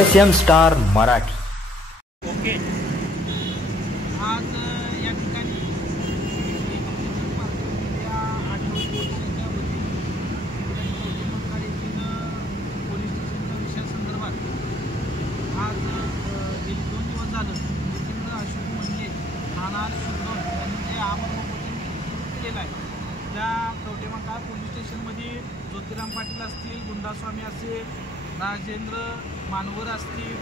SM star Marathi. Okay, आज या ठिकाणी पोलीस स्टेशनच्या विषयासंदर्भात आज गेली 2 दिवस झालं जितेंद्र अशोक म्हणजे नानार शुद्धोन यांनी जे आमरण सुरू केलेलं आहे त्या कवटेमंकाळ पोलीस स्टेशनमध्ये ज्योतिराम पाटील असतील, गुंडास्वामी असेल, राजेंद्र मानवर असतील,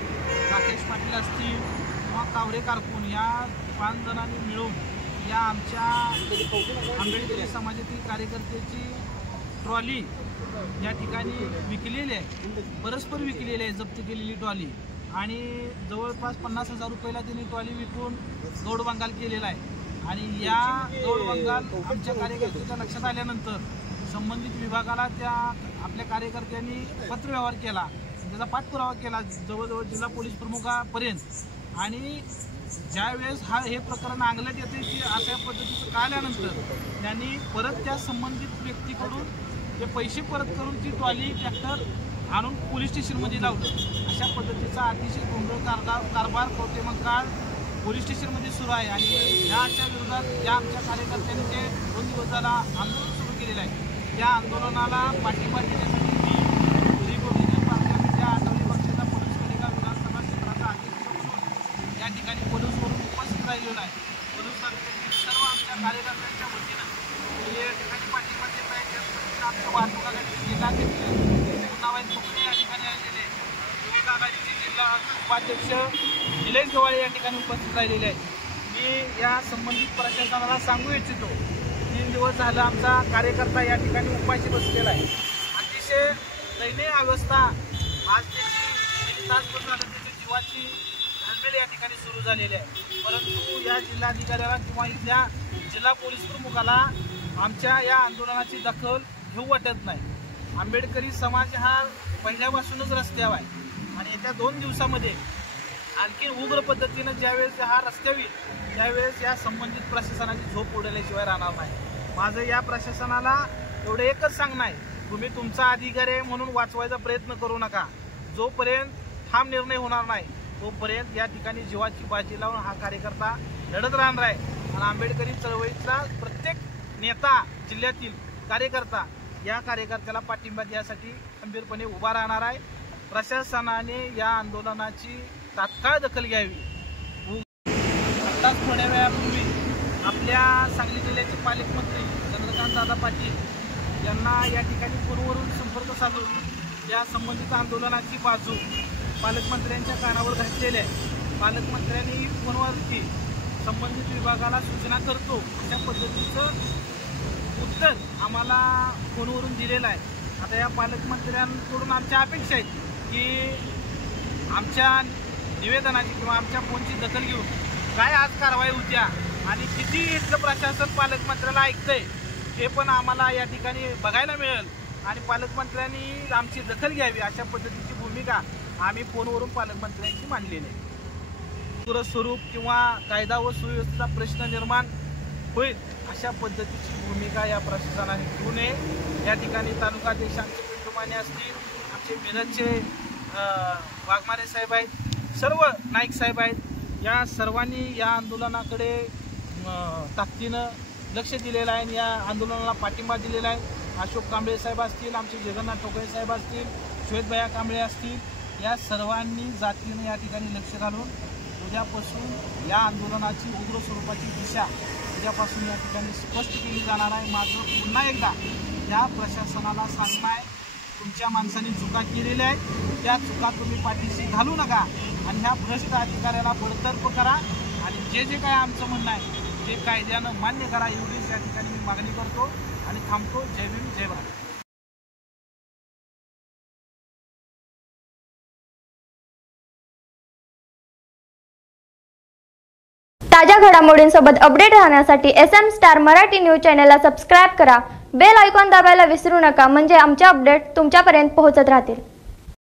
राकेश पाटील असतील किंवा कावरे कारकून या 5 जणांनी मिळून या आमच्या आंबेडकरी समाजातील कार्यकर्त्याची ट्रॉली या ठिकाणी विकलेली आहे, परस्पर विकलेली आहे, जप्त केलेली ट्रॉली आणि जवळपास 50,000 रुपयाला त्यांनी ट्रॉली विकून गौडबंगाल केलेला आहे। आणि या गौडबंगाल आमच्या कार्यकर्त्याच्या लक्षात आल्यानंतर संबंधित विभागाला त्या आपल्या कार्यकर्त्यांनी पत्रव्यवहार केला, त्याचा पाठपुरावा केला जवळजवळ जिल्हा पोलीस प्रमुखापर्यंत। आणि ज्यावेळेस हे प्रकरण अंगलट येते की अशा पद्धतीचं कळल्यानंतर त्यांनी परत त्या संबंधित व्यक्तीकडून ते पैसे परत करून ती ट्रॉली ट्रॅक्टर आणून पोलीस स्टेशनमध्ये लावलं। अशा पद्धतीचा अतिशय गोंधळ कारभार कवटेमंकाळ पोलीस स्टेशनमध्ये सुरू आहे। आणि याच्या विरोधात या आमच्या कार्यकर्त्यांनी जे 2 दिवस झाला आंदोलन सुरू केलेलं आहे त्या आंदोलनाला पाठिंबा देण्यासाठी मी रिपब्लिकन पार्टीच्या आठवडी पक्षाचा पोलीस कडेगाव विधानसभा क्षेत्राचा अध्यक्ष म्हणून या ठिकाणी पोलीसवरून उपस्थित राहिलेला आहे। पोलीस तालुक्यातील सर्व आमच्या कार्यकर्त्यांच्या वतीनं या ठिकाणी पाठिंबा देत आहे। त्याच पद्धतीनं आमच्या वाहतूक आघाडीचे जिल्हाध्यक्ष पुन्हाबाई फुकणे या ठिकाणी आलेले आहेत, विवेक आघाडीचे जिल्हा उपाध्यक्ष निलेश गवाळे या ठिकाणी उपस्थित राहिलेले आहेत। मी या संबंधित प्रशासनाला सांगू इच्छितो 3 दिवस झाला आमचा कार्यकर्ता या ठिकाणी उपाशी बसलेला आहे। अतिशय दयनीय अवस्था आज त्याची 3 तास झालं त्याची जीवाची घालमेल या ठिकाणी सुरू झालेली आहे। परंतु या जिल्हाधिकाऱ्याला किंवा इथल्या जिल्हा पोलीस प्रमुखाला आमच्या या आंदोलनाची दखल घेऊ वाटत नाही। आंबेडकरी समाज हा पहिल्यापासूनच रस्त्यावर आहे आणि येत्या 2 दिवसामध्ये आणखी उग्र पद्धतीनं ज्यावेळेस हा रस्त्यावर येईल त्यावेळेस या संबंधित प्रशासनाची झोप उडवल्याशिवाय राहणार नाही। माझं या प्रशासनाला एवढं एकच सांगणं आहे, तुम्ही तुमचा अधिकारी आहे म्हणून वाचवायचा प्रयत्न करू नका। जोपर्यंत ठाम निर्णय होणार नाही तोपर्यंत या ठिकाणी जीवाची बाजी लावून हा कार्यकर्ता लढत राहणार आहे। आणि आंबेडकरी चळवळीचा प्रत्येक नेता जिल्ह्यातील कार्यकर्ता या कार्यकर्त्याला पाठिंबा देण्यासाठी खंबीरपणे उभा राहणार आहे। प्रशासनाने या आंदोलनाची तात्काळ दखल घ्यावी। आत्ताच थोड्या वेळापूर्वी आपल्या सांगली जिल्ह्याचे पालकमंत्री चंद्रकांत दादा पाटील यांना या ठिकाणी फोनवरून संपर्क साधून या संबंधित आंदोलनाची बाजू पालकमंत्र्यांच्या कानावर घातलेली आहे। पालकमंत्र्यांनी फोनवरती संबंधित विभागाला सूचना करतो अशा पद्धतीचं उत्तर आम्हाला फोनवरून दिलेलं आहे। आता या पालकमंत्र्यांकडून आमच्या अपेक्षा आहेत की आमच्या निवेदनाची किंवा आमच्या फोनची दखल घेऊन काय आज कारवाई होत्या आणि किती इथलं प्रशासन पालकमंत्र्याला ऐकतंय हे पण आम्हाला या ठिकाणी बघायला मिळेल। आणि पालकमंत्र्यांनी आमची दखल घ्यावी अशा पद्धतीची भूमिका आम्ही फोनवरून पालकमंत्र्यांची मांडलेली आहे। स्वरूप किंवा कायदा व सुव्यवस्थेचा प्रश्न निर्माण होईल अशा पद्धतीची भूमिका या प्रशासनाने घेऊ नये। या ठिकाणी तालुकाध्यक्ष आमचे पिंटुमाने असतील, आमचे मिरजचे वाघमारे साहेब आहेत, सर्व नाईक साहेब आहेत, या सर्वांनी या आंदोलनाकडे ताकदीनं लक्ष दिलेलं आहे आणि या आंदोलनाला पाठिंबा दिलेला आहे। अशोक कांबळे साहेब असतील, आमचे जगन्नाथ टोकळे साहेब असतील, श्वेतभैया कांबळे असतील, या सर्वांनी जातीनं या ठिकाणी लक्ष घालून उद्यापासून या आंदोलनाची उग्र स्वरूपाची दिशा उद्यापासून या ठिकाणी स्पष्ट केली जाणार आहे। माझं पुन्हा एकदा या प्रशासनाला सांगणं आहे, तुमच्या माणसांनी चुका केलेल्या आहेत त्या चुका तुम्ही पाठीशी घालू नका आणि ह्या भ्रष्ट अधिकाऱ्याला बडतर्फ करा आणि जे काय आमचं म्हणणं आहे ते कायद्यानं मान्य करा एवढीच या ठिकाणी मी मागणी करतो आणि थांबतो। जय भीम, जय भारत। ताज्या घडामोडींसोबत अपडेट राहण्यासाठी SM स्टार मराठी न्यूज चॅनलला सबस्क्राइब करा, बेल आयकॉन दाबायला विसरू नका, म्हणजे आमचे अपडेट तुमच्यापर्यंत पोहोचत राहतील।